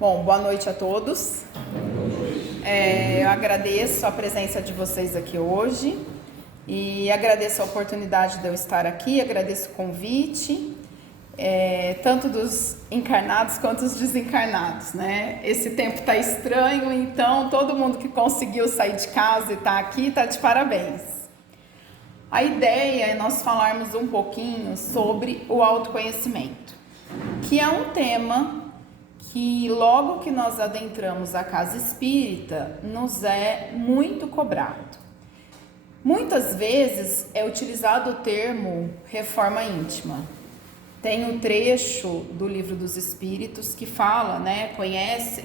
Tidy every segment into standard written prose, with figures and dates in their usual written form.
Bom, boa noite a todos. Eu agradeço a presença de vocês aqui hoje e agradeço a oportunidade de eu estar aqui, agradeço o convite, tanto dos encarnados quanto dos desencarnados, né? Esse tempo está estranho, então todo mundo que conseguiu sair de casa e está aqui está de parabéns. A ideia é nós falarmos um pouquinho sobre o autoconhecimento, que é um tema que logo que nós adentramos a casa espírita, nos é muito cobrado. Muitas vezes é utilizado o termo reforma íntima. Tem um trecho do Livro dos Espíritos que fala,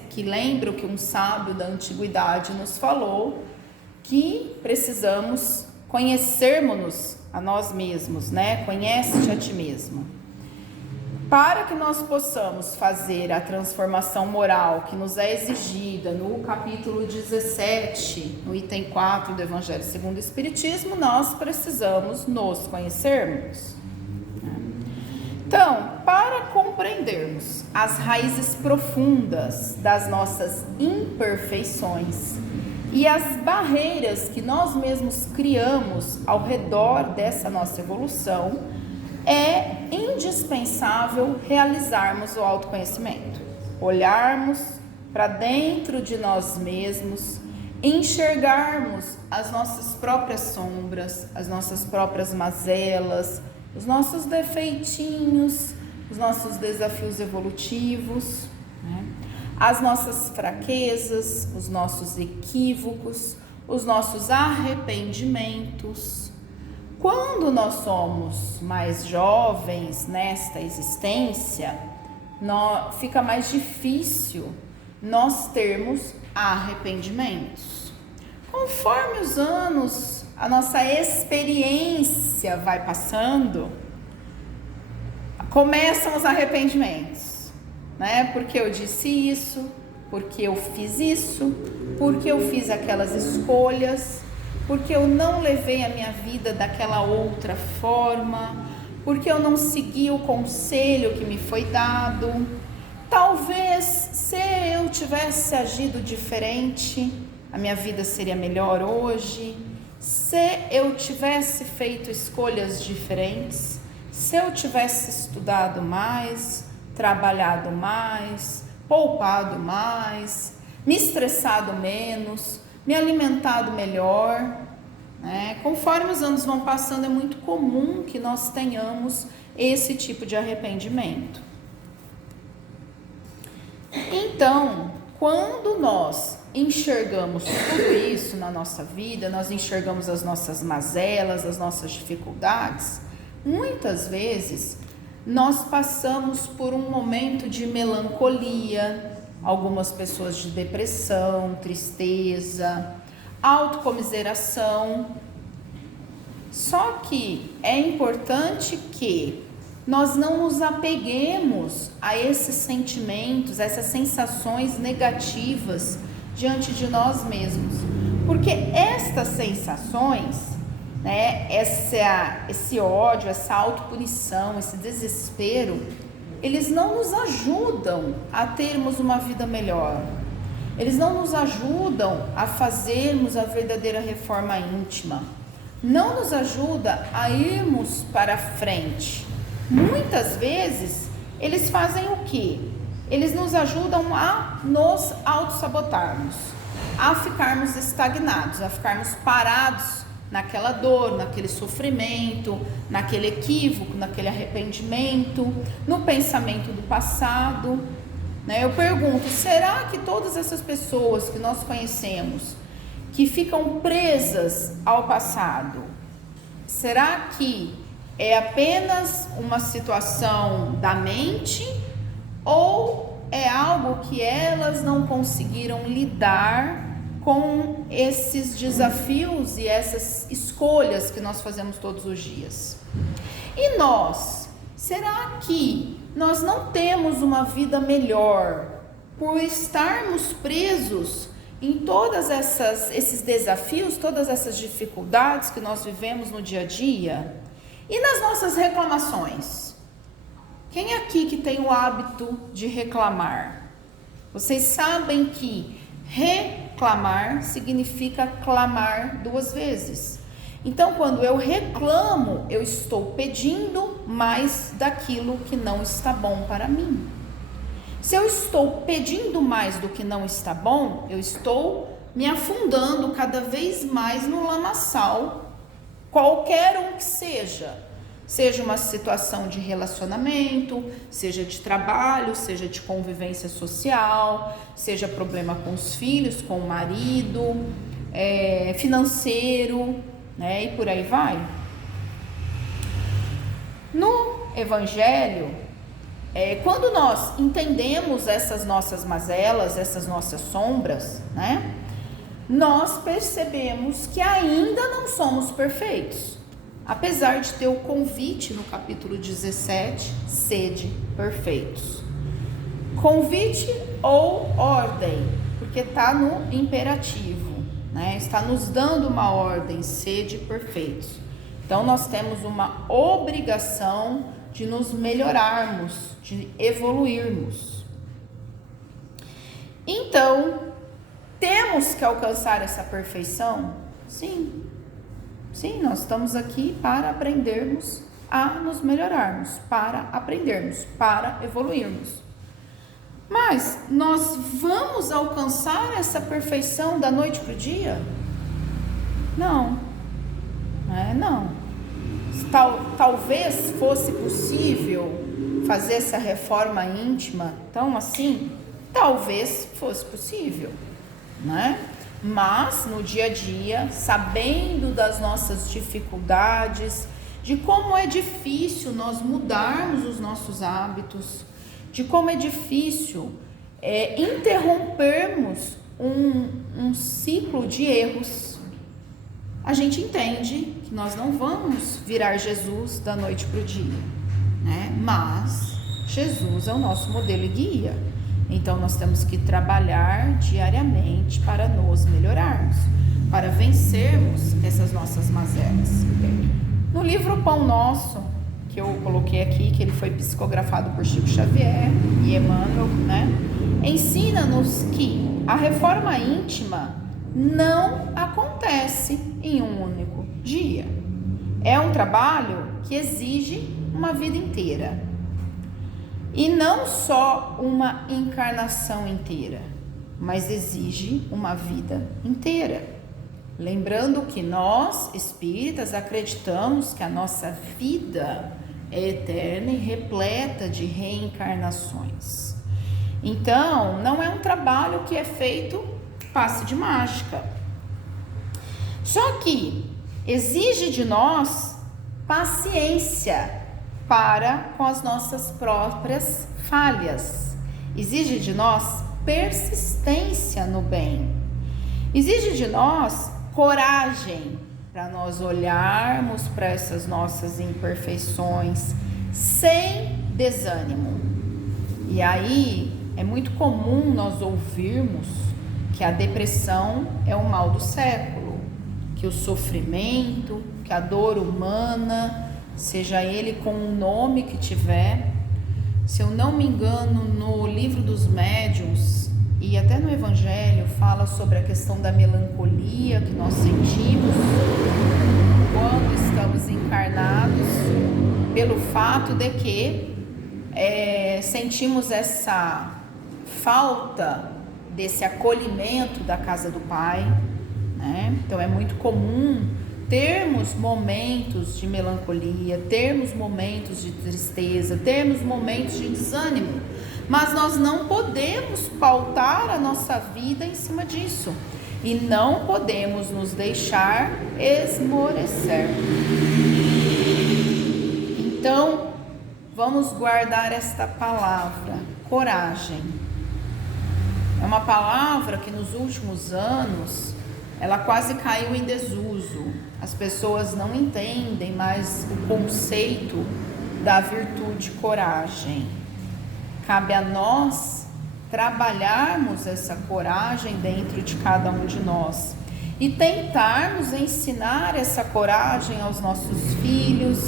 que lembra o que um sábio da antiguidade nos falou, que precisamos conhecermos-nos a nós mesmos, Conhece-te a ti mesmo. Para que nós possamos fazer a transformação moral que nos é exigida no capítulo 17, no item 4 do Evangelho segundo o Espiritismo, nós precisamos nos conhecermos. Então, para compreendermos as raízes profundas das nossas imperfeições e as barreiras que nós mesmos criamos ao redor dessa nossa evolução, é indispensável realizarmos o autoconhecimento, olharmos para dentro de nós mesmos, enxergarmos as nossas próprias sombras, as nossas próprias mazelas, os nossos defeitinhos, os nossos desafios evolutivos, as nossas fraquezas, os nossos equívocos, os nossos arrependimentos. Quando nós somos mais jovens nesta existência, fica mais difícil nós termos arrependimentos. Conforme os anos, a nossa experiência vai passando, começam os arrependimentos, Porque eu disse isso, porque eu fiz isso, porque eu fiz aquelas escolhas, porque eu não levei a minha vida daquela outra forma, porque eu não segui o conselho que me foi dado. Talvez, se eu tivesse agido diferente, a minha vida seria melhor hoje. Se eu tivesse feito escolhas diferentes, se eu tivesse estudado mais, trabalhado mais, poupado mais, me estressado menos, me alimentado melhor, Conforme os anos vão passando, é muito comum que nós tenhamos esse tipo de arrependimento. Então, quando nós enxergamos tudo isso na nossa vida, nós enxergamos as nossas mazelas, as nossas dificuldades, muitas vezes nós passamos por um momento de melancolia, algumas pessoas de depressão, tristeza, autocomiseração. Só que é importante que nós não nos apeguemos a esses sentimentos, a essas sensações negativas diante de nós mesmos. Porque estas sensações, esse ódio, essa autopunição, esse desespero, eles não nos ajudam a termos uma vida melhor. Eles não nos ajudam a fazermos a verdadeira reforma íntima. Não nos ajuda a irmos para frente. Muitas vezes, eles fazem o quê? Eles nos ajudam a nos autossabotarmos, a ficarmos estagnados, a ficarmos parados naquela dor, naquele sofrimento, naquele equívoco, naquele arrependimento, no pensamento do passado. Eu pergunto, será que todas essas pessoas que nós conhecemos, que ficam presas ao passado, será que é apenas uma situação da mente ou é algo que elas não conseguiram lidar com esses desafios e essas escolhas que nós fazemos todos os dias? E nós, será que nós não temos uma vida melhor por estarmos presos em todas esses desafios, todas essas dificuldades que nós vivemos no dia a dia? E nas nossas reclamações? Quem aqui que tem o hábito de reclamar? Vocês sabem que reclamar significa clamar 2 vezes. Então, quando eu reclamo, eu estou pedindo mais daquilo que não está bom para mim. Se eu estou pedindo mais do que não está bom, eu estou me afundando cada vez mais no lamaçal, qualquer um que seja. Seja uma situação de relacionamento, seja de trabalho, seja de convivência social, seja problema com os filhos, com o marido, financeiro, né? E por aí vai. No Evangelho, quando nós entendemos essas nossas mazelas, essas nossas sombras, né? Nós percebemos que ainda não somos perfeitos. Apesar de ter o convite no capítulo 17, sede perfeitos. Convite ou ordem, porque está no imperativo, né? Está nos dando uma ordem, sede perfeitos. Então, nós temos uma obrigação de nos melhorarmos, de evoluirmos. Então, temos que alcançar essa perfeição? Sim. Sim, nós estamos aqui para aprendermos a nos melhorarmos, para aprendermos, para evoluirmos. Mas nós vamos alcançar essa perfeição da noite para o dia? Não. Não. Talvez fosse possível fazer essa reforma íntima, então assim, talvez fosse possível, né? Mas no dia a dia, sabendo das nossas dificuldades, de como é difícil nós mudarmos os nossos hábitos, de como é difícil interrompermos um ciclo de erros, a gente entende que nós não vamos virar Jesus da noite para o dia, né? Mas Jesus é o nosso modelo e guia. Então, nós temos que trabalhar diariamente para nos melhorarmos, para vencermos essas nossas mazelas. No livro Pão Nosso, que eu coloquei aqui, que ele foi psicografado por Chico Xavier e Emmanuel, né? Ensina-nos que a reforma íntima não acontece em um único dia. É um trabalho que exige uma vida inteira. E não só uma encarnação inteira, mas exige uma vida inteira. Lembrando que nós, espíritas, acreditamos que a nossa vida é eterna e repleta de reencarnações. Então, não é um trabalho que é feito passe de mágica. Só que exige de nós paciência para com as nossas próprias falhas. Exige de nós persistência no bem. Exige de nós coragem para nós olharmos para essas nossas imperfeições sem desânimo. E aí é muito comum nós ouvirmos que a depressão é o mal do século, que o sofrimento, que a dor humana, seja ele com o nome que tiver. Se eu não me engano, no livro dos médiuns e até no Evangelho fala sobre a questão da melancolia que nós sentimos quando estamos encarnados, pelo fato de que sentimos essa falta desse acolhimento da casa do Pai, né? Então é muito comum termos momentos de melancolia, termos momentos de tristeza, termos momentos de desânimo, mas nós não podemos pautar a nossa vida em cima disso e não podemos nos deixar esmorecer. Então, vamos guardar esta palavra, coragem. É uma palavra que nos últimos anos ela quase caiu em desuso. As pessoas não entendem mais o conceito da virtude coragem. Cabe a nós trabalharmos essa coragem dentro de cada um de nós e tentarmos ensinar essa coragem aos nossos filhos,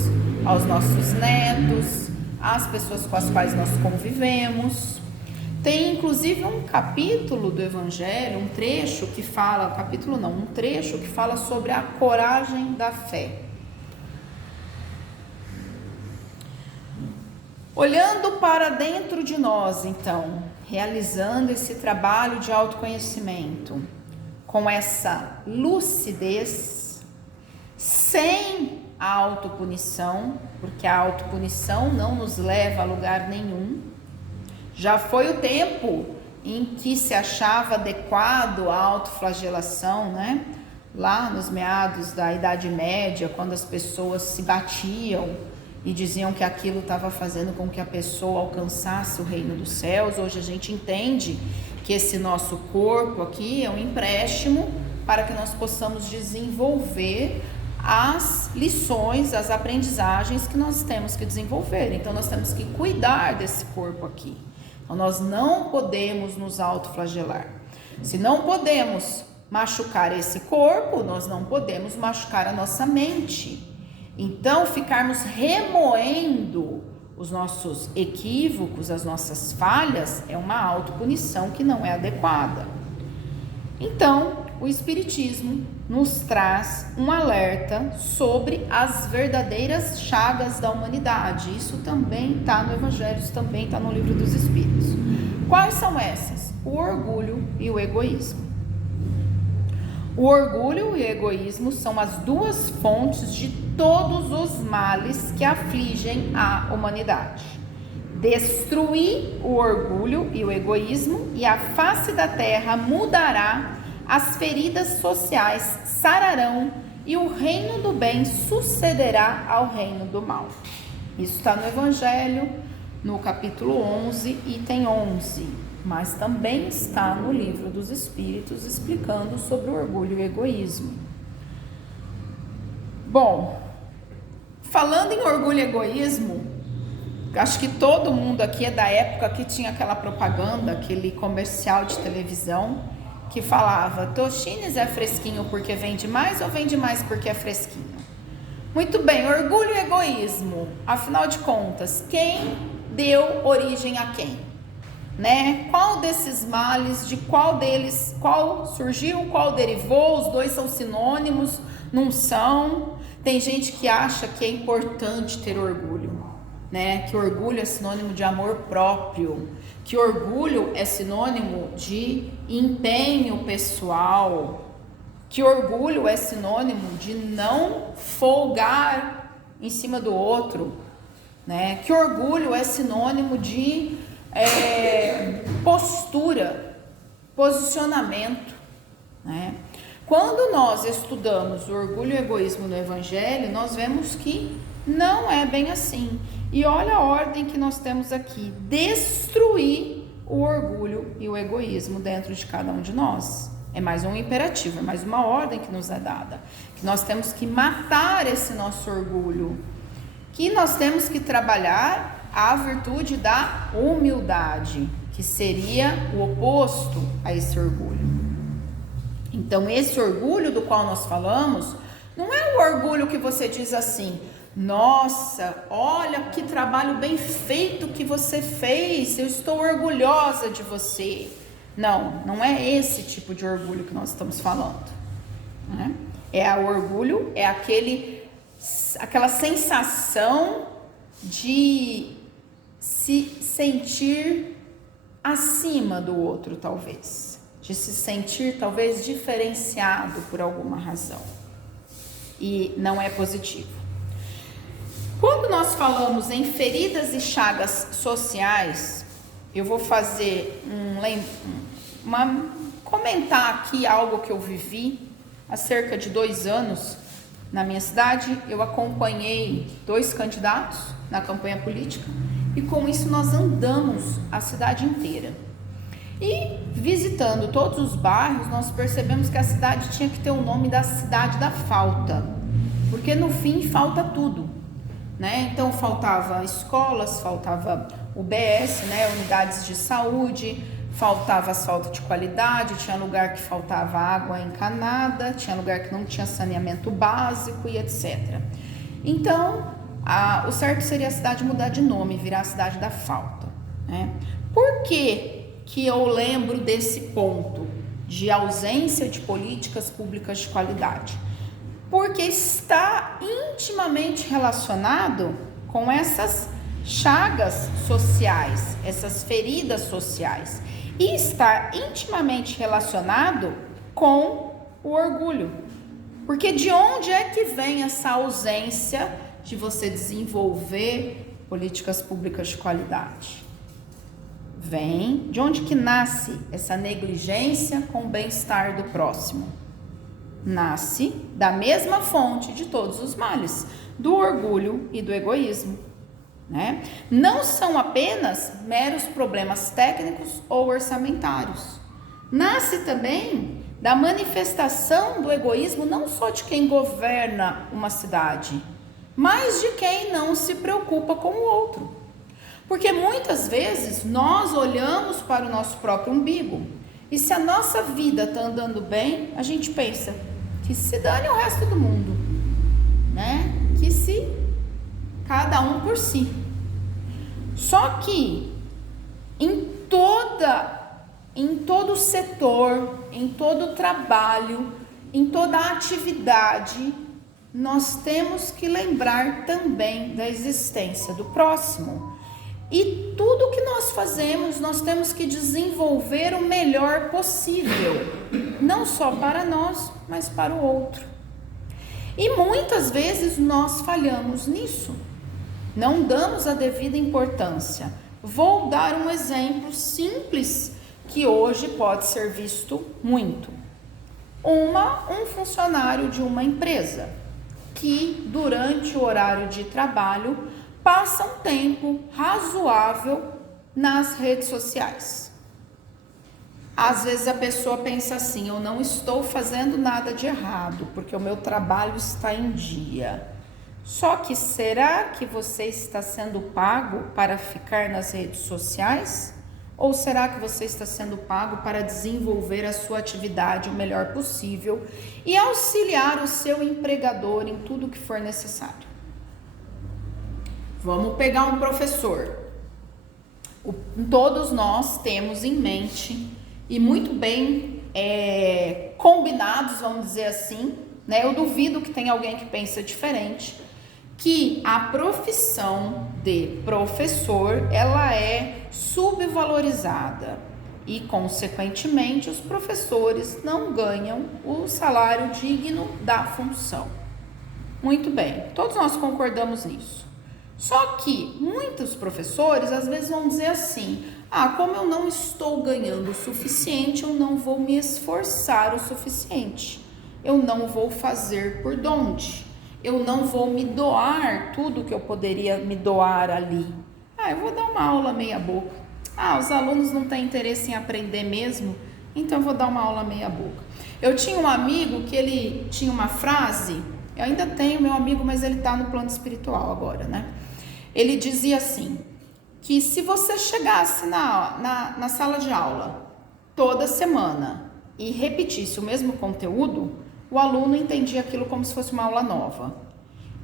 aos nossos netos, às pessoas com as quais nós convivemos. Tem inclusive um capítulo do Evangelho, um trecho que fala, um trecho que fala sobre a coragem da fé. Olhando para dentro de nós, então, realizando esse trabalho de autoconhecimento, com essa lucidez, sem a autopunição, porque a autopunição não nos leva a lugar nenhum. Já foi o tempo em que se achava adequado a autoflagelação, né? Lá nos meados da Idade Média, quando as pessoas se batiam e diziam que aquilo estava fazendo com que a pessoa alcançasse o reino dos céus. Hoje a gente entende que esse nosso corpo aqui é um empréstimo para que nós possamos desenvolver as lições, as aprendizagens que nós temos que desenvolver. Então nós temos que cuidar desse corpo aqui. Então nós não podemos nos autoflagelar. Se não podemos machucar esse corpo, nós não podemos machucar a nossa mente. Então, ficarmos remoendo os nossos equívocos, as nossas falhas, é uma autopunição que não é adequada. Então, o Espiritismo nos traz um alerta sobre as verdadeiras chagas da humanidade. Isso também está no Evangelho, isso também está no Livro dos Espíritos. Quais são essas? O orgulho e o egoísmo. O orgulho e o egoísmo são as duas fontes de todos os males que afligem a humanidade. Destruir o orgulho e o egoísmo e a face da terra mudará, as feridas sociais sararão e o reino do bem sucederá ao reino do mal. Isso está no Evangelho, no capítulo 11, item 11. Mas também está no Livro dos Espíritos, explicando sobre o orgulho e o egoísmo. Bom, falando em orgulho e egoísmo, acho que todo mundo aqui é da época que tinha aquela propaganda, aquele comercial de televisão, que falava: Tostines é fresquinho porque vende mais ou vende mais porque é fresquinho? Muito bem, orgulho e egoísmo, afinal de contas, quem deu origem a quem? Né? Qual desses males, de qual deles, qual surgiu, qual derivou? Os dois são sinônimos, não são? Tem gente que acha que é importante ter orgulho, né? Que orgulho é sinônimo de amor próprio, que orgulho é sinônimo de empenho pessoal, que orgulho é sinônimo de não folgar em cima do outro, né? Que orgulho é sinônimo de postura, posicionamento, né? Quando nós estudamos o orgulho e o egoísmo no Evangelho, nós vemos que não é bem assim. E olha a ordem que nós temos aqui: destruir o orgulho e o egoísmo dentro de cada um de nós. É mais um imperativo, é mais uma ordem que nos é dada, que nós temos que matar esse nosso orgulho, que nós temos que trabalhar a virtude da humildade, que seria o oposto a esse orgulho. Então, esse orgulho do qual nós falamos, não é o orgulho que você diz assim: nossa, olha que trabalho bem feito que você fez, eu estou orgulhosa de você. Não, não é esse tipo de orgulho que nós estamos falando, né? O orgulho é aquela sensação de se sentir acima do outro, talvez, de se sentir talvez diferenciado por alguma razão, e não é positivo. Quando nós falamos em feridas e chagas sociais, eu vou fazer comentar aqui algo que eu vivi há cerca de 2 anos na minha cidade. Eu acompanhei 2 candidatos na campanha política e com isso nós andamos a cidade inteira. E visitando todos os bairros, nós percebemos que a cidade tinha que ter o nome da cidade da falta, porque no fim falta tudo, né? Então faltava escolas, faltava UBS, né? Unidades de saúde, faltava asfalto de qualidade, tinha lugar que faltava água encanada, tinha lugar que não tinha saneamento básico e etc. Então, o certo seria a cidade mudar de nome, virar a cidade da falta, né? Por que que eu lembro desse ponto de ausência de políticas públicas de qualidade? Porque está intimamente relacionado com essas chagas sociais, essas feridas sociais, e está intimamente relacionado com o orgulho. Porque de onde é que vem essa ausência de você desenvolver políticas públicas de qualidade? Vem de onde que nasce essa negligência com o bem-estar do próximo? Nasce da mesma fonte de todos os males, do orgulho e do egoísmo, né? Não são apenas meros problemas técnicos ou orçamentários. Nasce também da manifestação do egoísmo não só de quem governa uma cidade, mas de quem não se preocupa com o outro. Porque muitas vezes nós olhamos para o nosso próprio umbigo e se a nossa vida está andando bem, a gente pensa que se dane o resto do mundo, né? Que se cada um por si. Só que em todo setor, em todo trabalho, em toda atividade, nós temos que lembrar também da existência do próximo. E tudo que nós fazemos, nós temos que desenvolver o melhor possível, não só para nós, mas para o outro. E muitas vezes nós falhamos nisso, não damos a devida importância. Vou dar um exemplo simples que hoje pode ser visto muito. Um funcionário de uma empresa que durante o horário de trabalho passa um tempo razoável nas redes sociais. Às vezes a pessoa pensa assim: eu não estou fazendo nada de errado, porque o meu trabalho está em dia. Só que será que você está sendo pago para ficar nas redes sociais? Ou será que você está sendo pago para desenvolver a sua atividade o melhor possível e auxiliar o seu empregador em tudo que for necessário? Vamos pegar um professor. Todos nós temos em mente e muito bem combinados, vamos dizer assim, né? Eu duvido que tenha alguém que pense diferente, que a profissão de professor, ela é subvalorizada e, consequentemente, os professores não ganham o salário digno da função. Muito bem, todos nós concordamos nisso. Só que muitos professores às vezes vão dizer assim: como eu não estou ganhando o suficiente, eu não vou me esforçar o suficiente, eu não vou fazer por donde, eu não vou me doar tudo que eu poderia me doar ali. Eu vou dar uma aula meia boca. Os alunos não têm interesse em aprender mesmo, então eu vou dar uma aula meia boca. Eu tinha um amigo que ele tinha uma frase, eu ainda tenho meu amigo, mas ele está no plano espiritual agora, né? Ele dizia assim, que se você chegasse na sala de aula toda semana e repetisse o mesmo conteúdo, o aluno entendia aquilo como se fosse uma aula nova.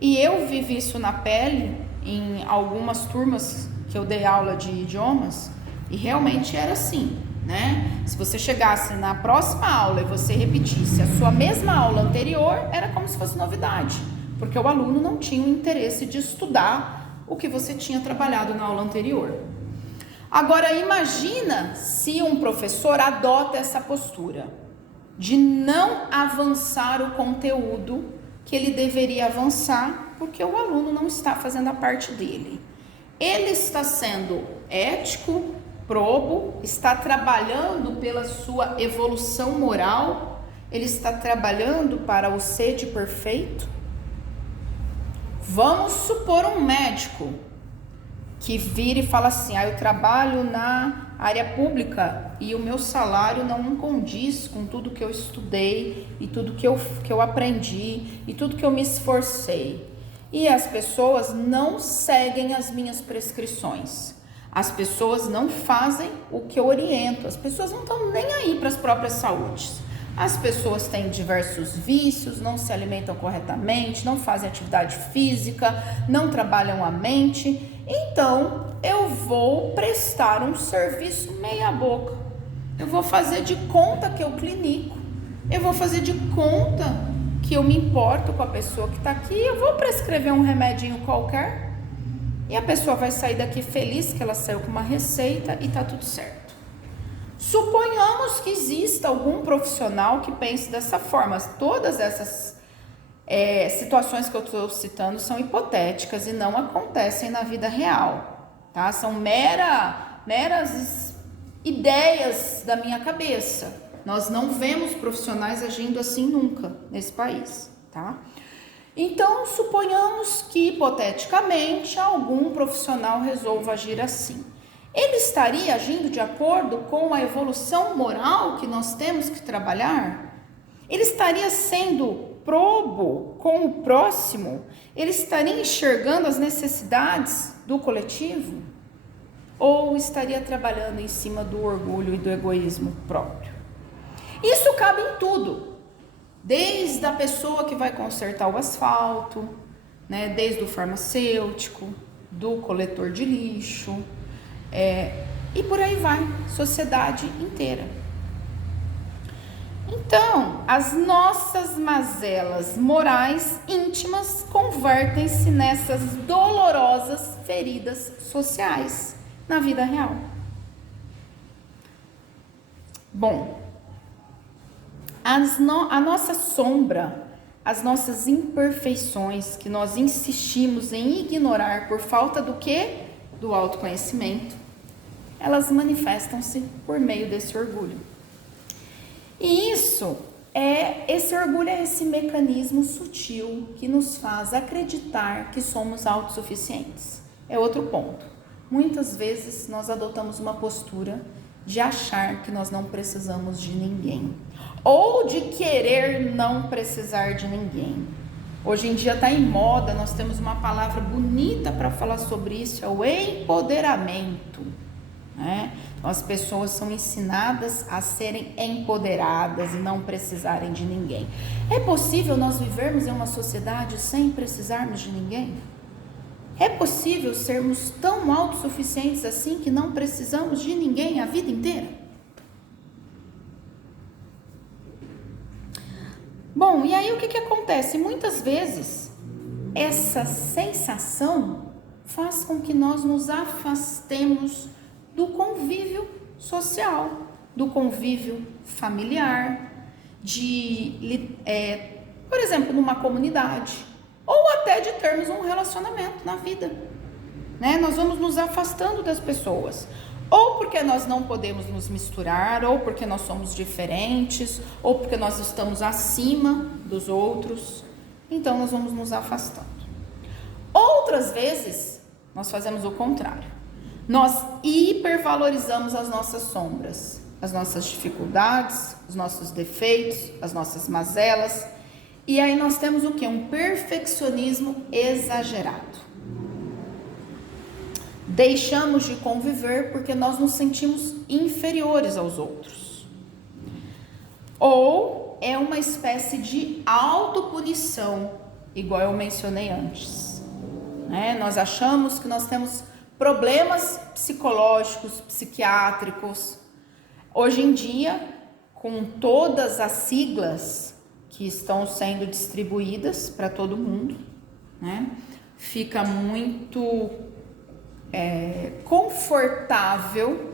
E eu vivi isso na pele em algumas turmas que eu dei aula de idiomas, e realmente era assim, né? Se você chegasse na próxima aula e você repetisse a sua mesma aula anterior, era como se fosse novidade, porque o aluno não tinha o interesse de estudar o que você tinha trabalhado na aula anterior. Agora, imagina se um professor adota essa postura de não avançar o conteúdo que ele deveria avançar, porque o aluno não está fazendo a parte dele. Ele está sendo ético, probo, está trabalhando pela sua evolução moral, ele está trabalhando para o ser perfeito. Vamos supor um médico que vira e fala assim: eu trabalho na área pública e o meu salário não condiz com tudo que eu estudei e tudo que eu aprendi e tudo que eu me esforcei. E as pessoas não seguem as minhas prescrições. As pessoas não fazem o que eu oriento. As pessoas não estão nem aí para as próprias saúdes. As pessoas têm diversos vícios, não se alimentam corretamente, não fazem atividade física, não trabalham a mente. Então eu vou prestar um serviço meia boca. Eu vou fazer de conta que eu clinico. Eu vou fazer de conta que eu me importo com a pessoa que está aqui. Eu vou prescrever um remedinho qualquer. E a pessoa vai sair daqui feliz que ela saiu com uma receita e tá tudo certo. Suponhamos que exista algum profissional que pense dessa forma. Todas essas situações que eu estou citando são hipotéticas e não acontecem na vida real, tá? São meras ideias da minha cabeça. Nós não vemos profissionais agindo assim nunca nesse país, tá? Então, suponhamos que, hipoteticamente, algum profissional resolva agir assim. Ele estaria agindo de acordo com a evolução moral que nós temos que trabalhar? Ele estaria sendo probo com o próximo? Ele estaria enxergando as necessidades do coletivo? Ou estaria trabalhando em cima do orgulho e do egoísmo próprio? Isso cabe em tudo. Desde a pessoa que vai consertar o asfalto, né, desde o farmacêutico, do coletor de lixo, e por aí vai, sociedade inteira. Então, as nossas mazelas morais íntimas convertem-se nessas dolorosas feridas sociais na vida real. Bom, a nossa sombra, as nossas imperfeições que nós insistimos em ignorar por falta do quê? Do autoconhecimento, elas manifestam-se por meio desse orgulho. E esse orgulho é esse mecanismo sutil que nos faz acreditar que somos autossuficientes. É outro ponto. Muitas vezes nós adotamos uma postura de achar que nós não precisamos de ninguém, ou de querer não precisar de ninguém. Hoje em dia está em moda, nós temos uma palavra bonita para falar sobre isso, é o empoderamento, né? Então, as pessoas são ensinadas a serem empoderadas e não precisarem de ninguém. É possível nós vivermos em uma sociedade sem precisarmos de ninguém? É possível sermos tão autossuficientes assim que não precisamos de ninguém a vida inteira? Bom, e aí o que acontece? Muitas vezes essa sensação faz com que nós nos afastemos do convívio social, do convívio familiar, por exemplo, numa comunidade, ou até de termos um relacionamento na vida, né? Nós vamos nos afastando das pessoas, ou porque nós não podemos nos misturar, ou porque nós somos diferentes, ou porque nós estamos acima dos outros, então nós vamos nos afastando. Outras vezes, nós fazemos o contrário. Nós hipervalorizamos as nossas sombras, as nossas dificuldades, os nossos defeitos, as nossas mazelas, e aí nós temos o quê? Um perfeccionismo exagerado. Deixamos de conviver porque nós nos sentimos inferiores aos outros. Ou é uma espécie de autopunição, igual eu mencionei antes, né? Nós achamos que nós temos problemas psicológicos, psiquiátricos. Hoje em dia, com todas as siglas que estão sendo distribuídas para todo mundo, né? Fica muito confortável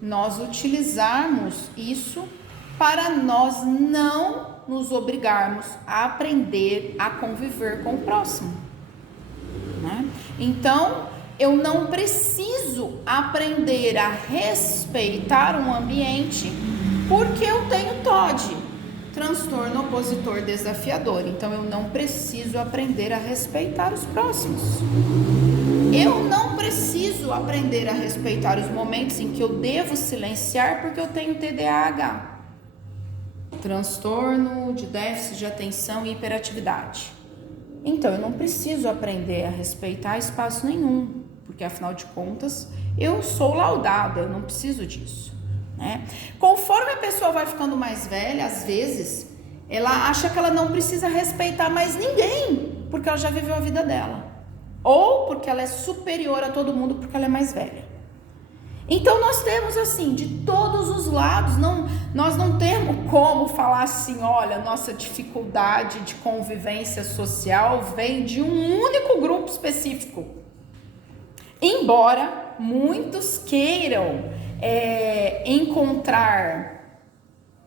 nós utilizarmos isso para nós não nos obrigarmos a aprender a conviver com o próximo, né? Então, eu não preciso aprender a respeitar um ambiente porque eu tenho TOD, transtorno opositor desafiador. Então, eu não preciso aprender a respeitar os próximos. Eu não preciso aprender a respeitar os momentos em que eu devo silenciar porque eu tenho TDAH, transtorno de déficit de atenção e hiperatividade. Então, eu não preciso aprender a respeitar espaço nenhum, porque afinal de contas, eu sou laudada, eu não preciso disso, né? Conforme a pessoa vai ficando mais velha, às vezes, ela acha que ela não precisa respeitar mais ninguém, porque ela já viveu a vida dela. ou porque ela é superior a todo mundo porque ela é mais velha. Então nós temos assim, de todos os lados, nós não temos como falar assim, olha, nossa dificuldade de convivência social vem de um único grupo específico. Embora muitos queiram encontrar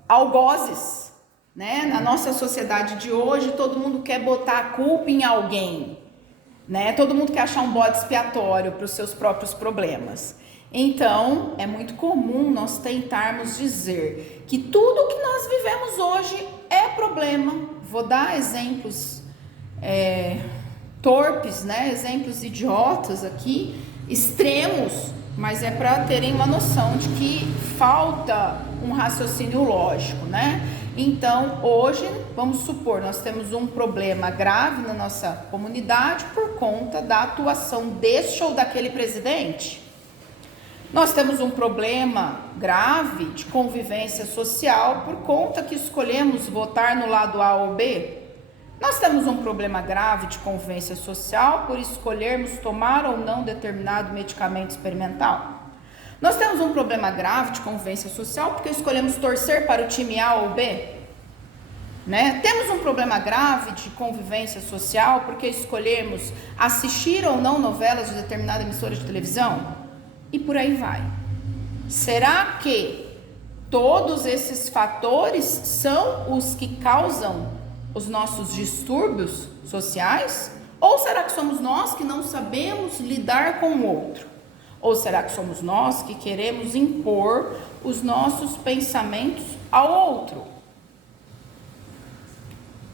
algozes, né? Na nossa sociedade de hoje, todo mundo quer botar a culpa em alguém, né? Todo mundo quer achar um bode expiatório para os seus próprios problemas. Então, é muito comum nós tentarmos dizer que tudo que nós vivemos hoje é problema. Vou dar exemplos torpes, né? Exemplos idiotas aqui, extremos, mas é para terem uma noção de que falta um raciocínio lógico, né? Então, hoje, vamos supor, nós temos um problema grave na nossa comunidade por conta da atuação deste ou daquele presidente. Nós temos um problema grave de convivência social por conta que escolhemos votar no lado A ou B. Nós temos um problema grave de convivência social por escolhermos tomar ou não determinado medicamento experimental. Nós temos um problema grave de convivência social porque escolhemos torcer para o time A ou B. Né? Temos um problema grave de convivência social porque escolhemos assistir ou não novelas de determinada emissora de televisão. E por aí vai. Será que todos esses fatores são os que causam os nossos distúrbios sociais? Ou será que somos nós que não sabemos lidar com o outro? Ou será que somos nós que queremos impor os nossos pensamentos ao outro?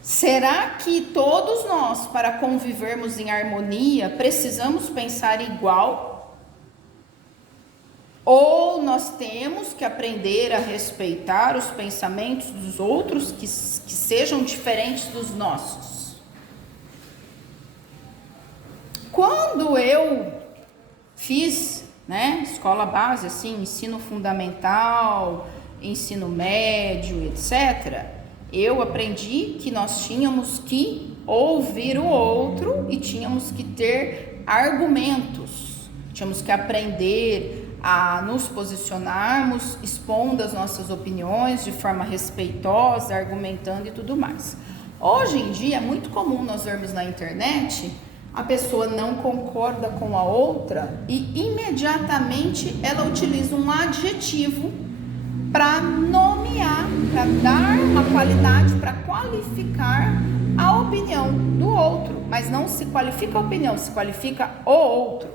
Será que todos nós, para convivermos em harmonia, precisamos pensar igual? Ou nós temos que aprender a respeitar os pensamentos dos outros que sejam diferentes dos nossos? Quando eu fiz, né, escola base, assim, ensino fundamental, ensino médio, etc., eu aprendi que nós tínhamos que ouvir o outro e tínhamos que ter argumentos, tínhamos que aprender a nos posicionarmos, expondo as nossas opiniões de forma respeitosa, argumentando e tudo mais. Hoje em dia é muito comum nós vermos na internet, a pessoa não concorda com a outra e imediatamente ela utiliza um adjetivo para nomear, para dar uma qualidade, para qualificar a opinião do outro, mas não se qualifica a opinião, se qualifica o outro.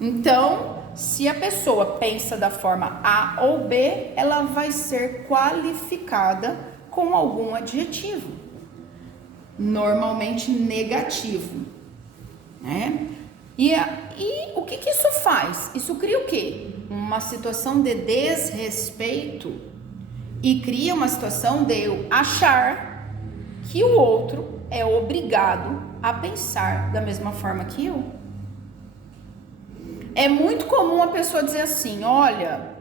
Então, se a pessoa pensa da forma A ou B, ela vai ser qualificada com algum adjetivo, normalmente negativo, né? E o que isso faz? Isso cria o quê? Uma situação de desrespeito e cria uma situação de eu achar que o outro é obrigado a pensar da mesma forma que eu. É muito comum a pessoa dizer assim, olha,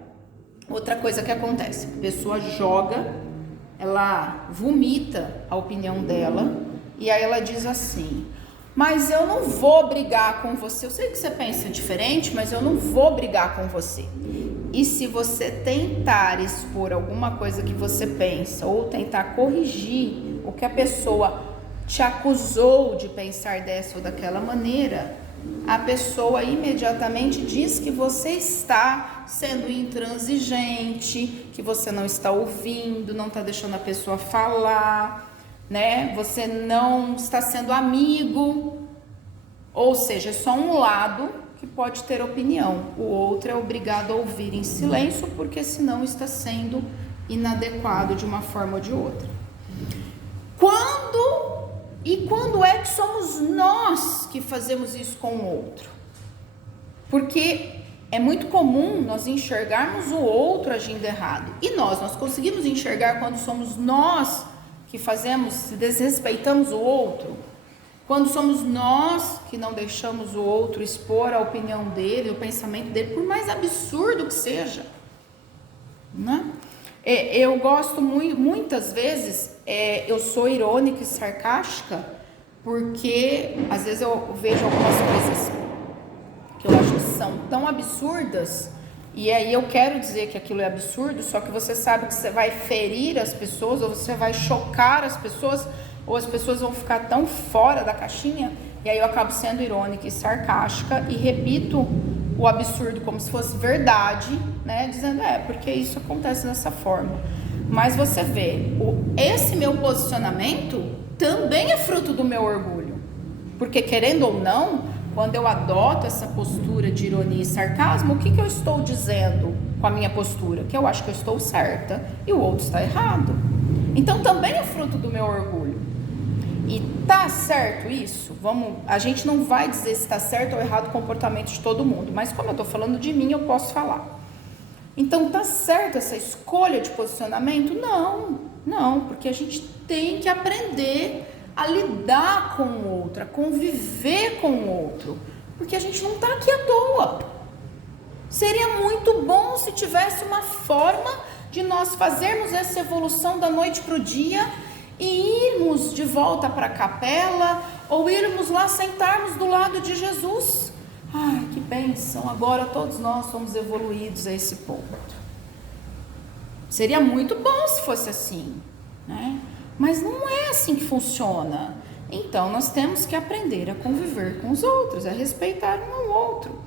outra coisa que acontece, a pessoa joga, ela vomita a opinião dela e aí ela diz assim, mas eu não vou brigar com você, eu sei que você pensa diferente, mas eu não vou brigar com você. E se você tentar expor alguma coisa que você pensa ou tentar corrigir o que a pessoa te acusou de pensar dessa ou daquela maneira, a pessoa imediatamente diz que você está sendo intransigente, que você não está ouvindo, não está deixando a pessoa falar, né? Você não está sendo amigo, ou seja, é só um lado que pode ter opinião, o outro é obrigado a ouvir em silêncio, porque senão está sendo inadequado de uma forma ou de outra. Quando é que somos nós que fazemos isso com o outro? Porque é muito comum nós enxergarmos o outro agindo errado. E nós conseguimos enxergar quando somos nós que fazemos, desrespeitamos o outro. Quando somos nós que não deixamos o outro expor a opinião dele, o pensamento dele, por mais absurdo que seja, né? Eu gosto muitas vezes, eu sou irônica e sarcástica, porque às vezes eu vejo algumas coisas que eu acho que são tão absurdas, e aí eu quero dizer que aquilo é absurdo, só que você sabe que você vai ferir as pessoas, ou você vai chocar as pessoas, ou as pessoas vão ficar tão fora da caixinha, e aí eu acabo sendo irônica e sarcástica e repito o absurdo como se fosse verdade, né? Dizendo, porque isso acontece dessa forma. Mas você vê, esse meu posicionamento também é fruto do meu orgulho. Porque querendo ou não, quando eu adoto essa postura de ironia e sarcasmo, o que eu estou dizendo com a minha postura? Que eu acho que eu estou certa e o outro está errado. Então também é fruto do meu orgulho. E tá certo isso? A gente não vai dizer se está certo ou errado o comportamento de todo mundo, mas como eu estou falando de mim, eu posso falar. Então tá certo essa escolha de posicionamento? Não, porque a gente tem que aprender a lidar com o outro, a conviver com o outro, porque a gente não está aqui à toa. Seria muito bom se tivesse uma forma de nós fazermos essa evolução da noite para o dia e irmos de volta para a capela, ou irmos lá sentarmos do lado de Jesus. Ai, que bênção, agora todos nós somos evoluídos a esse ponto. Seria muito bom se fosse assim, né? Mas não é assim que funciona. Então nós temos que aprender a conviver com os outros, a respeitar um ao outro.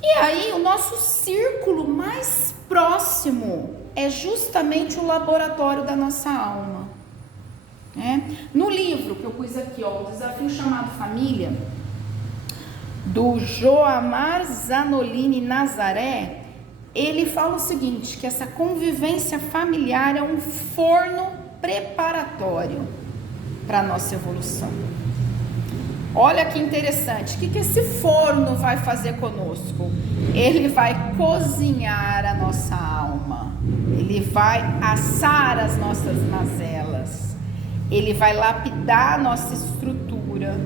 E aí o nosso círculo mais próximo é justamente o laboratório da nossa alma. No livro que eu pus aqui, o Desafio Chamado Família, do Joamar Zanolini Nazaré, ele fala o seguinte, que essa convivência familiar é um forno preparatório para a nossa evolução. Olha que interessante, o que esse forno vai fazer conosco? Ele vai cozinhar a nossa alma, ele vai assar as nossas mazelas, ele vai lapidar a nossa estrutura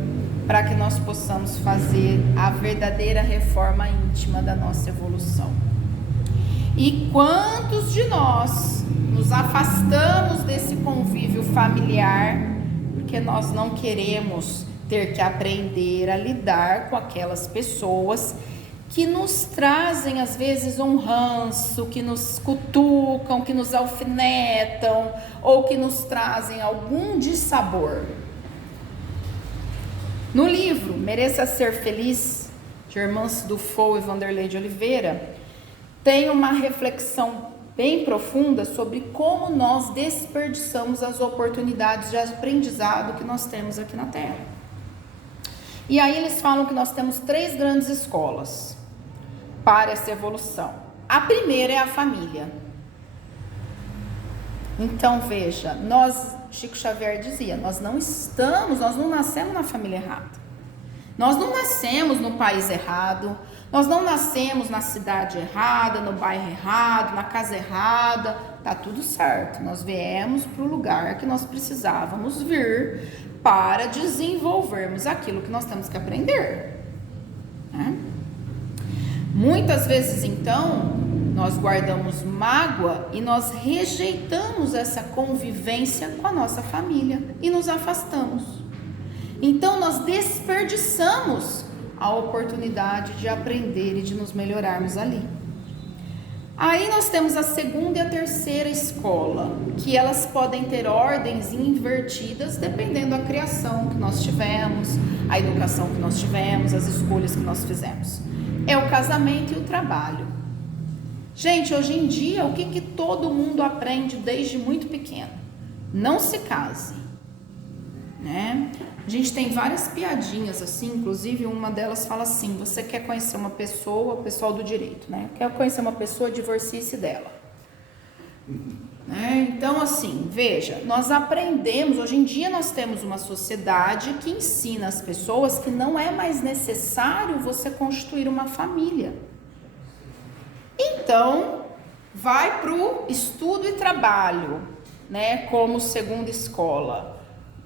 para que nós possamos fazer a verdadeira reforma íntima da nossa evolução. E quantos de nós nos afastamos desse convívio familiar porque nós não queremos ter que aprender a lidar com aquelas pessoas que nos trazem às vezes um ranço, que nos cutucam, que nos alfinetam ou que nos trazem algum dissabor. No livro Mereça Ser Feliz, de Hermance Dufour e Vanderlei de Oliveira, tem uma reflexão bem profunda sobre como nós desperdiçamos as oportunidades de aprendizado que nós temos aqui na Terra. E aí eles falam que nós temos 3 grandes escolas para essa evolução. A primeira é a família. Então veja, Chico Xavier dizia, nós não nascemos na família errada. Nós não nascemos no país errado, nós não nascemos na cidade errada, no bairro errado, na casa errada, tá tudo certo. Nós viemos para o lugar que nós precisávamos vir para desenvolvermos aquilo que nós temos que aprender, né? Muitas vezes, então, nós guardamos mágoa e nós rejeitamos essa convivência com a nossa família e nos afastamos. Então, nós desperdiçamos a oportunidade de aprender e de nos melhorarmos ali. Aí nós temos a segunda e a terceira escola, que elas podem ter ordens invertidas dependendo da criação que nós tivemos, a educação que nós tivemos, as escolhas que nós fizemos. É o casamento e o trabalho. Gente, hoje em dia, o que todo mundo aprende desde muito pequeno? Não se case, né? A gente tem várias piadinhas assim, inclusive uma delas fala assim, você quer conhecer uma pessoa, o pessoal do direito, né? Quer conhecer uma pessoa, divorcie-se dela. Então assim, veja, nós aprendemos, hoje em dia nós temos uma sociedade que ensina as pessoas que não é mais necessário você constituir uma família. Então, vai para o estudo e trabalho, né, como segunda escola.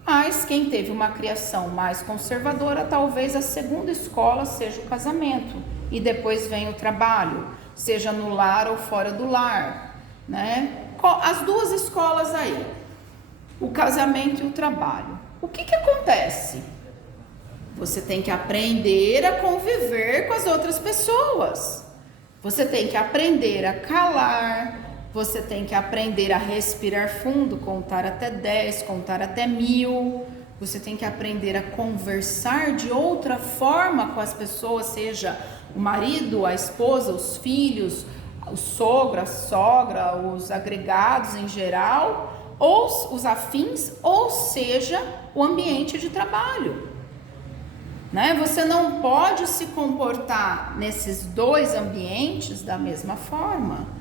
Mas quem teve uma criação mais conservadora, talvez a segunda escola seja o casamento e depois vem o trabalho, seja no lar ou fora do lar, né? As duas escolas aí, o casamento e o trabalho. O que acontece? Você tem que aprender a conviver com as outras pessoas. Você tem que aprender a calar. Você tem que aprender a respirar fundo, contar até 10, contar até 1000. Você tem que aprender a conversar de outra forma com as pessoas, seja o marido, a esposa, os filhos, o sogro, a sogra, os agregados em geral, ou os afins, ou seja, o ambiente de trabalho. Né? Você não pode se comportar nesses dois ambientes da mesma forma.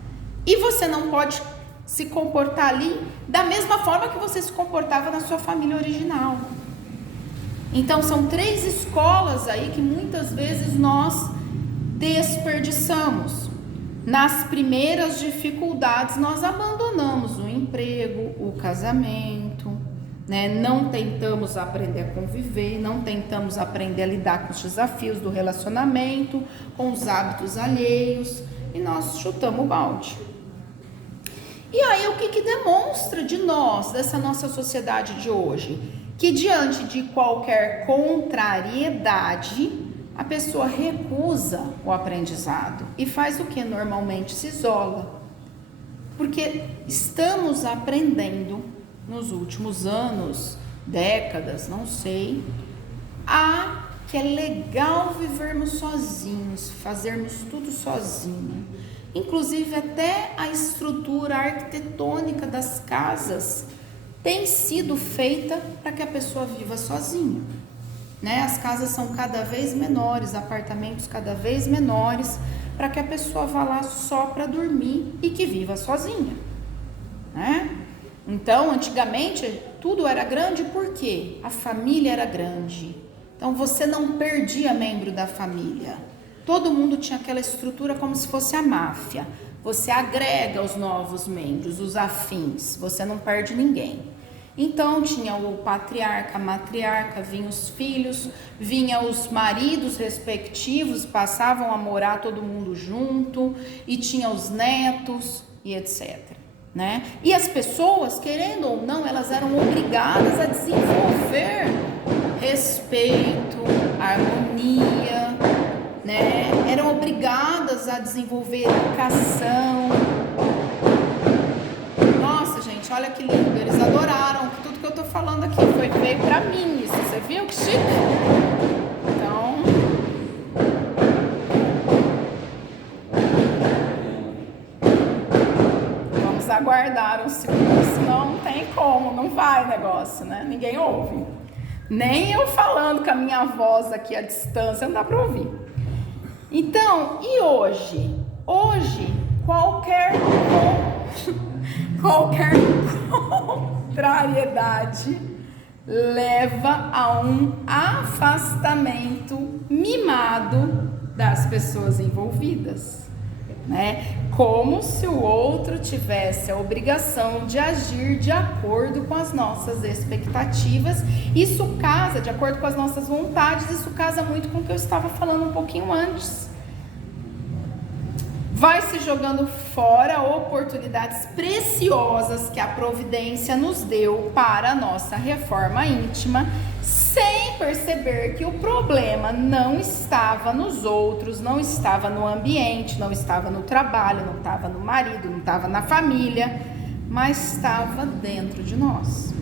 E você não pode se comportar ali da mesma forma que você se comportava na sua família original. Então são 3 escolas aí que muitas vezes nós desperdiçamos. Nas primeiras dificuldades nós abandonamos o emprego, o casamento, né? Não tentamos aprender a conviver, não tentamos aprender a lidar com os desafios do relacionamento, com os hábitos alheios, e nós chutamos o balde. E aí o que demonstra de nós, dessa nossa sociedade de hoje? Que diante de qualquer contrariedade, a pessoa recusa o aprendizado e faz o que? Normalmente se isola. Porque estamos aprendendo nos últimos anos, décadas, não sei, que é legal vivermos sozinhos, fazermos tudo sozinho. Inclusive até a estrutura arquitetônica das casas tem sido feita para que a pessoa viva sozinha. Né? As casas são cada vez menores, apartamentos cada vez menores, para que a pessoa vá lá só para dormir e que viva sozinha. Né? Então, antigamente, tudo era grande porque a família era grande. Então, você não perdia membro da família. Todo mundo tinha aquela estrutura como se fosse a máfia. Você agrega os novos membros, os afins, você não perde ninguém. Então tinha o patriarca, a matriarca, vinham os filhos, vinham os maridos respectivos, passavam a morar todo mundo junto, e tinha os netos e etc. Né? E as pessoas, querendo ou não, elas eram obrigadas a desenvolver respeito, harmonia, né? Eram obrigadas a desenvolver educação. Nossa, gente, olha que lindo, eles adoraram tudo que eu tô falando aqui, veio pra mim isso, você viu que chique? Então, vamos aguardar um segundo, senão não tem como, não vai negócio, né? Ninguém ouve. Nem eu falando com a minha voz aqui à distância, não dá pra ouvir. Então, e hoje? Hoje, qualquer contrariedade leva a um afastamento mimado das pessoas envolvidas, né? Como se o outro tivesse a obrigação de agir de acordo com as nossas expectativas. Isso casa, de acordo com as nossas vontades, isso casa muito com o que eu estava falando um pouquinho antes. Vai se jogando fora oportunidades preciosas que a providência nos deu para a nossa reforma íntima, sem perceber que o problema não estava nos outros, não estava no ambiente, não estava no trabalho, não estava no marido, não estava na família, mas estava dentro de nós.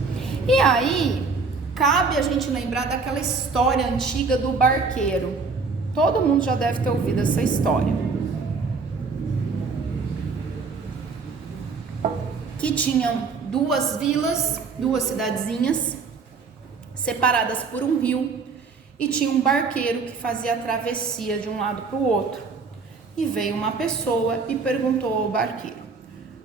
E aí, cabe a gente lembrar daquela história antiga do barqueiro. Todo mundo já deve ter ouvido essa história. Que tinham 2 vilas, 2 cidadezinhas, separadas por um rio, e tinha um barqueiro que fazia a travessia de um lado para o outro. E veio uma pessoa e perguntou ao barqueiro: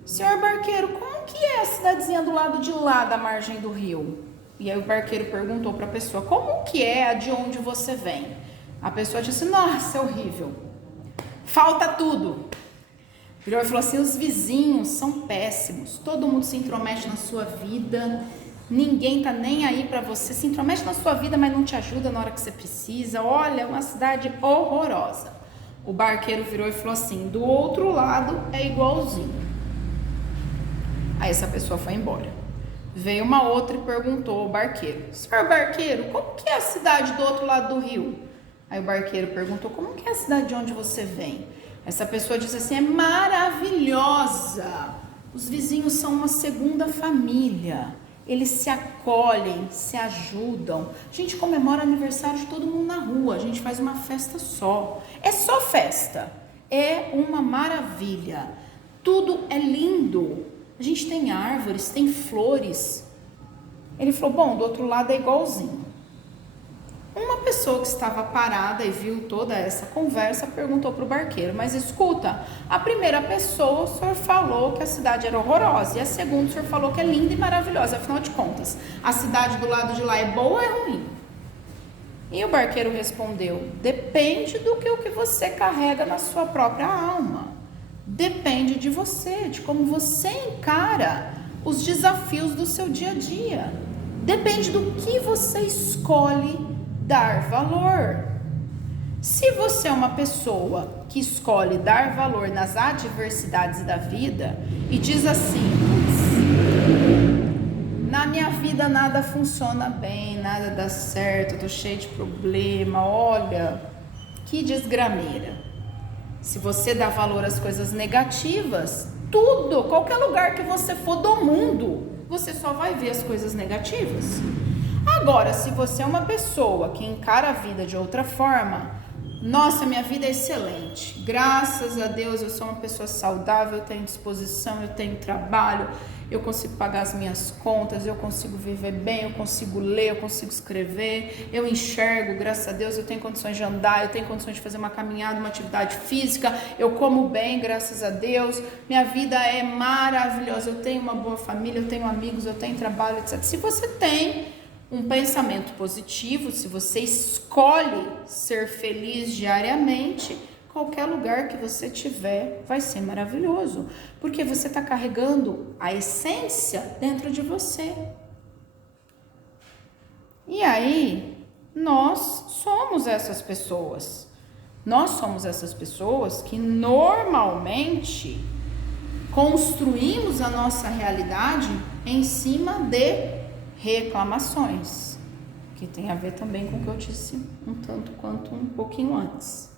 senhor barqueiro, como que é a cidadezinha do lado de lá da margem do rio? E aí o barqueiro perguntou para a pessoa: como que é a de onde você vem? A pessoa disse: nossa, é horrível, falta tudo. Virou e falou assim: os vizinhos são péssimos, todo mundo se intromete na sua vida, ninguém tá nem aí para você, se intromete na sua vida, mas não te ajuda na hora que você precisa. Olha, uma cidade horrorosa. O barqueiro virou e falou assim: do outro lado é igualzinho. Aí essa pessoa foi embora. Veio uma outra e perguntou ao barqueiro: senhor barqueiro, como que é a cidade do outro lado do rio? Aí o barqueiro perguntou: como que é a cidade de onde você vem? Essa pessoa disse assim: é maravilhosa, os vizinhos são uma segunda família, eles se acolhem, se ajudam, a gente comemora aniversário de todo mundo na rua, a gente faz uma festa só, é só festa, é uma maravilha, tudo é lindo, a gente tem árvores, tem flores. Ele falou: bom, do outro lado é igualzinho. Uma pessoa que estava parada e viu toda essa conversa perguntou para o barqueiro: mas escuta, a primeira pessoa o senhor falou que a cidade era horrorosa e a segunda o senhor falou que é linda e maravilhosa, afinal de contas, a cidade do lado de lá é boa ou é ruim? E o barqueiro respondeu: depende do que você carrega na sua própria alma, depende de você, de como você encara os desafios do seu dia a dia, depende do que você escolhe dar valor. Se você é uma pessoa que escolhe dar valor nas adversidades da vida e diz assim: na minha vida nada funciona bem, nada dá certo, eu tô cheio de problema, olha, que desgrameira. Se você dá valor às coisas negativas, tudo, qualquer lugar que você for do mundo, você só vai ver as coisas negativas. Agora, se você é uma pessoa que encara a vida de outra forma: nossa, minha vida é excelente, graças a Deus eu sou uma pessoa saudável, eu tenho disposição, eu tenho trabalho, eu consigo pagar as minhas contas, eu consigo viver bem, eu consigo ler, eu consigo escrever, eu enxergo, graças a Deus eu tenho condições de andar, eu tenho condições de fazer uma caminhada, uma atividade física, eu como bem, graças a Deus, minha vida é maravilhosa, eu tenho uma boa família, eu tenho amigos, eu tenho trabalho, etc. Se você tem um pensamento positivo, se você escolhe ser feliz diariamente, qualquer lugar que você tiver vai ser maravilhoso, porque você está carregando a essência dentro de você. E aí, nós somos essas pessoas. Nós somos essas pessoas que normalmente construímos a nossa realidade em cima de reclamações, que tem a ver também com o que eu disse um tanto quanto um pouquinho antes,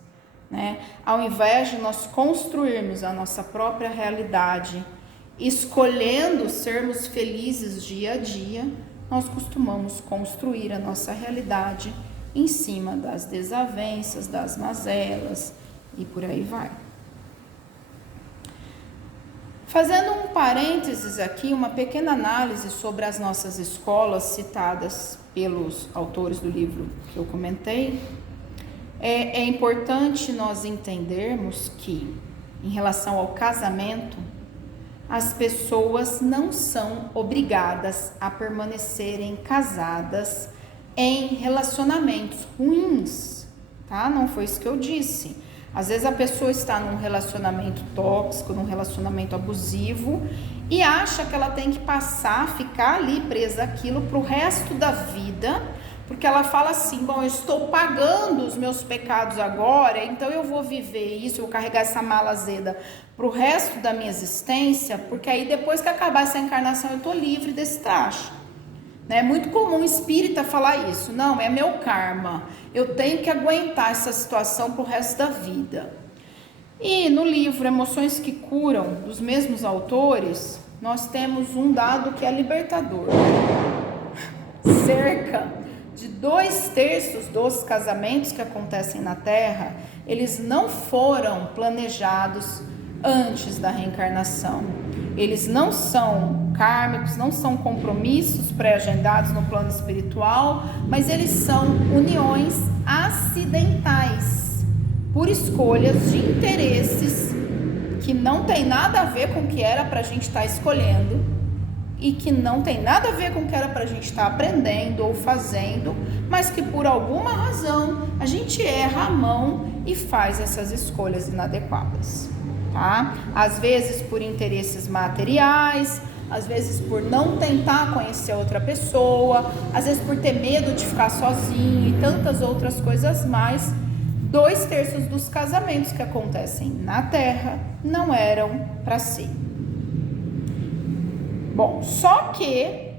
né? Ao invés de nós construirmos a nossa própria realidade, escolhendo sermos felizes dia a dia, nós costumamos construir a nossa realidade em cima das desavenças, das mazelas e por aí vai. Fazendo um parênteses aqui, uma pequena análise sobre as nossas escolas citadas pelos autores do livro que eu comentei, é importante nós entendermos que, em relação ao casamento, as pessoas não são obrigadas a permanecerem casadas em relacionamentos ruins, tá? Não foi isso que eu disse. Às vezes a pessoa está num relacionamento tóxico, num relacionamento abusivo e acha que ela tem que ficar ali presa àquilo para o resto da vida, porque ela fala assim: bom, eu estou pagando os meus pecados agora, então eu vou viver isso, eu vou carregar essa mala azeda para o resto da minha existência, porque aí depois que acabar essa encarnação eu estou livre desse traste. É muito comum espírita falar isso: não, é meu karma, eu tenho que aguentar essa situação pro resto da vida. E no livro Emoções que Curam, dos mesmos autores, nós temos um dado que é libertador. Cerca de 2/3 dos casamentos que acontecem na Terra, eles não foram planejados antes da reencarnação. Eles não são kármicos, não são compromissos pré-agendados no plano espiritual, mas eles são uniões acidentais, por escolhas de interesses que não tem nada a ver com o que era para a gente estar escolhendo e que não tem nada a ver com o que era para a gente estar aprendendo ou fazendo, mas que por alguma razão a gente erra a mão e faz essas escolhas inadequadas. Tá? Às vezes por interesses materiais, às vezes por não tentar conhecer outra pessoa, às vezes por ter medo de ficar sozinho e tantas outras coisas mais. 2/3 dos casamentos que acontecem na Terra não eram para si. Bom, só que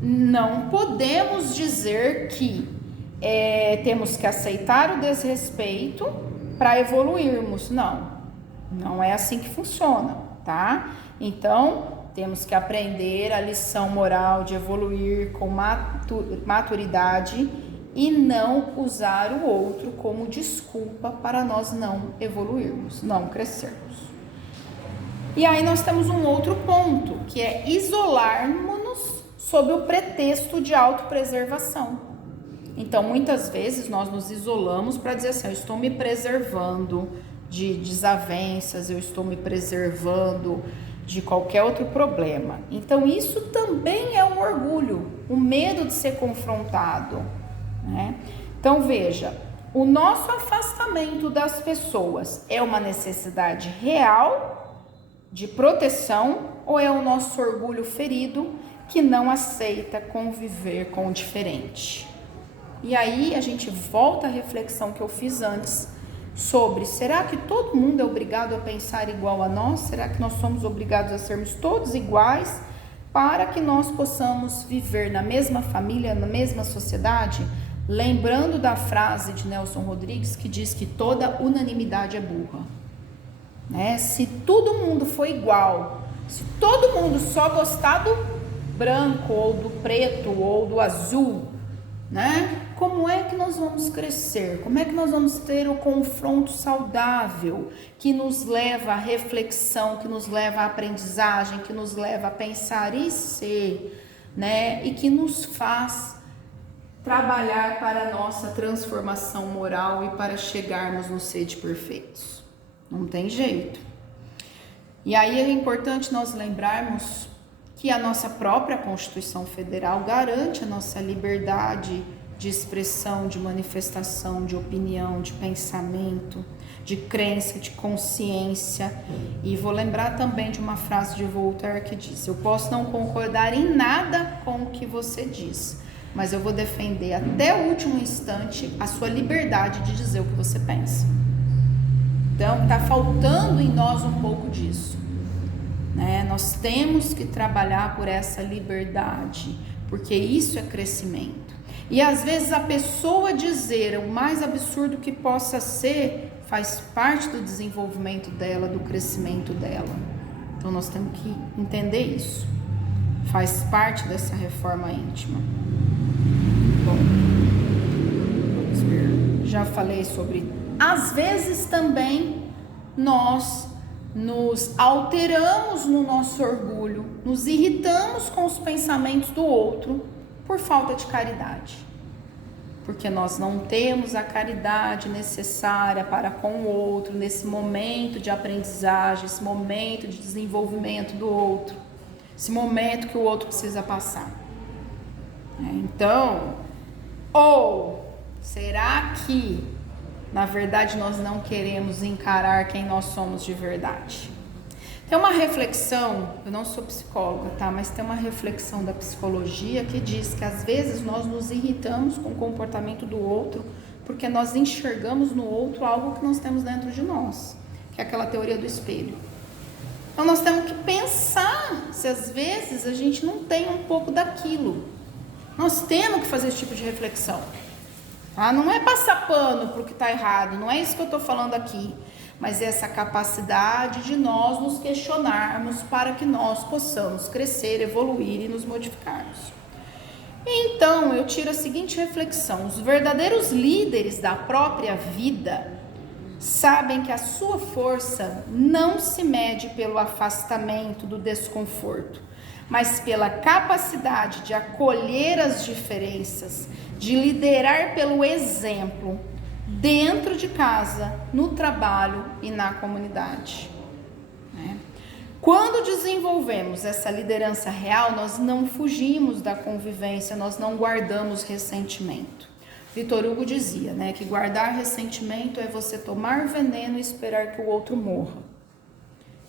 não podemos dizer que temos que aceitar o desrespeito para evoluirmos. Não é assim que funciona, tá? Então, temos que aprender a lição moral de evoluir com maturidade e não usar o outro como desculpa para nós não evoluirmos, não crescermos. E aí nós temos um outro ponto, que é isolarmos-nos sob o pretexto de autopreservação. Então, muitas vezes nós nos isolamos para dizer assim, eu estou me preservando de desavenças, eu estou me preservando de qualquer outro problema. Então, isso também é um orgulho, o medo de ser confrontado, né? Então, veja, o nosso afastamento das pessoas é uma necessidade real de proteção ou é o nosso orgulho ferido que não aceita conviver com o diferente? E aí a gente volta à reflexão que eu fiz antes sobre, será que todo mundo é obrigado a pensar igual a nós? Será que nós somos obrigados a sermos todos iguais para que nós possamos viver na mesma família, na mesma sociedade? Lembrando da frase de Nelson Rodrigues que diz que toda unanimidade é burra, né? Se todo mundo for igual, se todo mundo só gostar do branco ou do preto ou do azul, né? Como é que nós vamos crescer? Como é que nós vamos ter o confronto saudável que nos leva à reflexão, que nos leva à aprendizagem, que nos leva a pensar e ser, né? E que nos faz trabalhar para a nossa transformação moral e para chegarmos no ser de perfeitos. Não tem jeito. E aí é importante nós lembrarmos que a nossa própria Constituição Federal garante a nossa liberdade de expressão, de manifestação, de opinião, de pensamento, de crença, de consciência. E vou lembrar também de uma frase de Voltaire que diz: eu posso não concordar em nada com o que você diz, mas eu vou defender até o último instante a sua liberdade de dizer o que você pensa. Então, está faltando em nós um pouco disso, né? Nós temos que trabalhar por essa liberdade, porque isso é crescimento. E às vezes a pessoa dizer o mais absurdo que possa ser faz parte do desenvolvimento dela, do crescimento dela. Então nós temos que entender isso. Faz parte dessa reforma íntima. Bom, vamos ver. Já falei sobre. Às vezes também nós nos alteramos no nosso orgulho, nos irritamos com os pensamentos do outro por falta de caridade, porque nós não temos a caridade necessária para com o outro nesse momento de aprendizagem, esse momento de desenvolvimento do outro, esse momento que o outro precisa passar. Então, ou será que na verdade nós não queremos encarar quem nós somos de verdade? Tem uma reflexão, eu não sou psicóloga, tá? Mas tem uma reflexão da psicologia que diz que às vezes nós nos irritamos com o comportamento do outro porque nós enxergamos no outro algo que nós temos dentro de nós, que é aquela teoria do espelho. Então nós temos que pensar se às vezes a gente não tem um pouco daquilo. Nós temos que fazer esse tipo de reflexão, tá? Não é passar pano para o que está errado, não é isso que eu estou falando aqui. Mas essa capacidade de nós nos questionarmos para que nós possamos crescer, evoluir e nos modificarmos. Então, eu tiro a seguinte reflexão: os verdadeiros líderes da própria vida sabem que a sua força não se mede pelo afastamento do desconforto, mas pela capacidade de acolher as diferenças, de liderar pelo exemplo, dentro de casa, no trabalho e na comunidade, né? Quando desenvolvemos essa liderança real, nós não fugimos da convivência, nós não guardamos ressentimento. Victor Hugo dizia, né, que guardar ressentimento é você tomar veneno e esperar que o outro morra.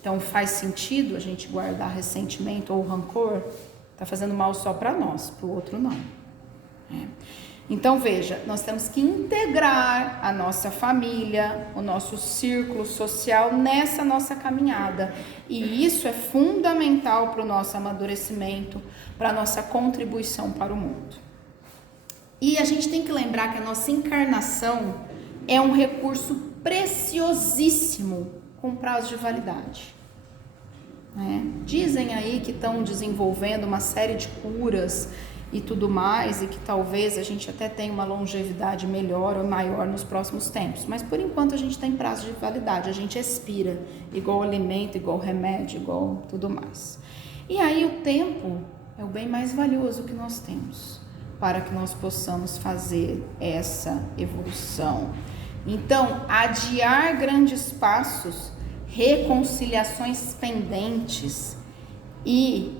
Então faz sentido a gente guardar ressentimento ou rancor? Tá fazendo mal só para nós, para o outro não, né? Então veja, nós temos que integrar a nossa família, o nosso círculo social nessa nossa caminhada. E isso é fundamental para o nosso amadurecimento, para a nossa contribuição para o mundo. E a gente tem que lembrar que a nossa encarnação é um recurso preciosíssimo com prazo de validade. Dizem aí que estão desenvolvendo uma série de curas e tudo mais, e que talvez a gente até tenha uma longevidade melhor ou maior nos próximos tempos, mas por enquanto a gente tem prazo de validade, a gente expira, igual alimento, igual remédio, igual tudo mais. E aí o tempo é o bem mais valioso que nós temos, para que nós possamos fazer essa evolução. Então, adiar grandes passos, reconciliações pendentes e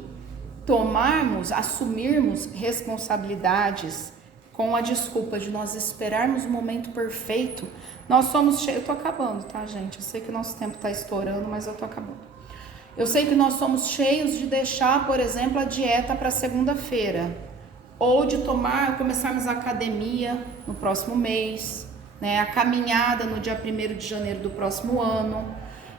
assumirmos responsabilidades com a desculpa de nós esperarmos o momento perfeito, nós somos cheios. Eu tô acabando, tá, gente? Eu sei que o nosso tempo tá estourando, mas eu tô acabando. Eu sei que nós somos cheios de deixar, por exemplo, a dieta para segunda-feira, ou de começarmos a academia no próximo mês, a caminhada no dia 1º de janeiro do próximo ano.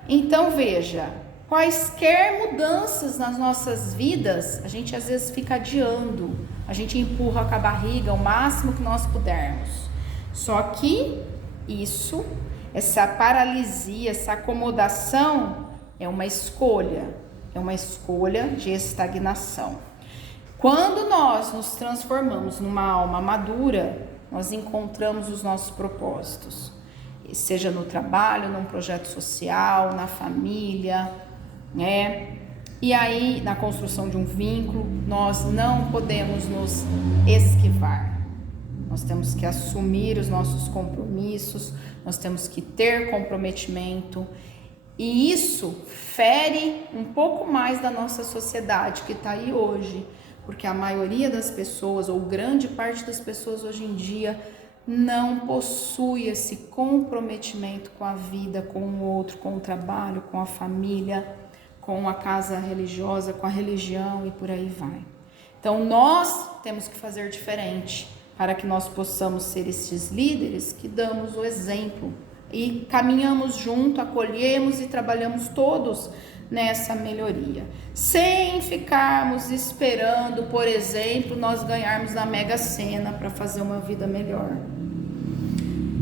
Então veja, quaisquer mudanças nas nossas vidas, a gente às vezes fica adiando, a gente empurra com a barriga o máximo que nós pudermos. Só que essa paralisia, essa acomodação é uma escolha de estagnação. Quando nós nos transformamos numa alma madura, nós encontramos os nossos propósitos, seja no trabalho, num projeto social, na família, E aí, na construção de um vínculo, nós não podemos nos esquivar. Nós temos que assumir os nossos compromissos, nós temos que ter comprometimento. E isso fere um pouco mais da nossa sociedade que está aí hoje, porque a maioria das pessoas, ou grande parte das pessoas hoje em dia, não possui esse comprometimento com a vida, com o outro, com o trabalho, com a família, com a casa religiosa, com a religião e por aí vai. Então nós temos que fazer diferente para que nós possamos ser esses líderes que damos o exemplo e caminhamos junto, acolhemos e trabalhamos todos nessa melhoria, sem ficarmos esperando, por exemplo, nós ganharmos na Mega Sena para fazer uma vida melhor.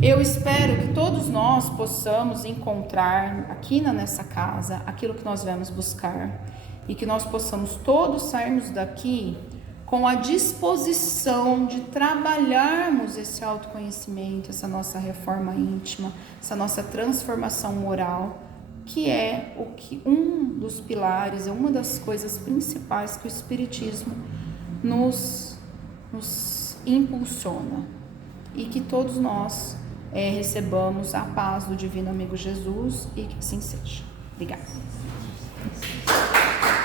Eu espero que todos nós possamos encontrar aqui nessa casa aquilo que nós viemos buscar e que nós possamos todos sairmos daqui com a disposição de trabalharmos esse autoconhecimento, essa nossa reforma íntima, essa nossa transformação moral, que é um dos pilares, é uma das coisas principais que o Espiritismo nos impulsiona, e que todos nós recebamos a paz do Divino Amigo Jesus, e que assim seja. Obrigada.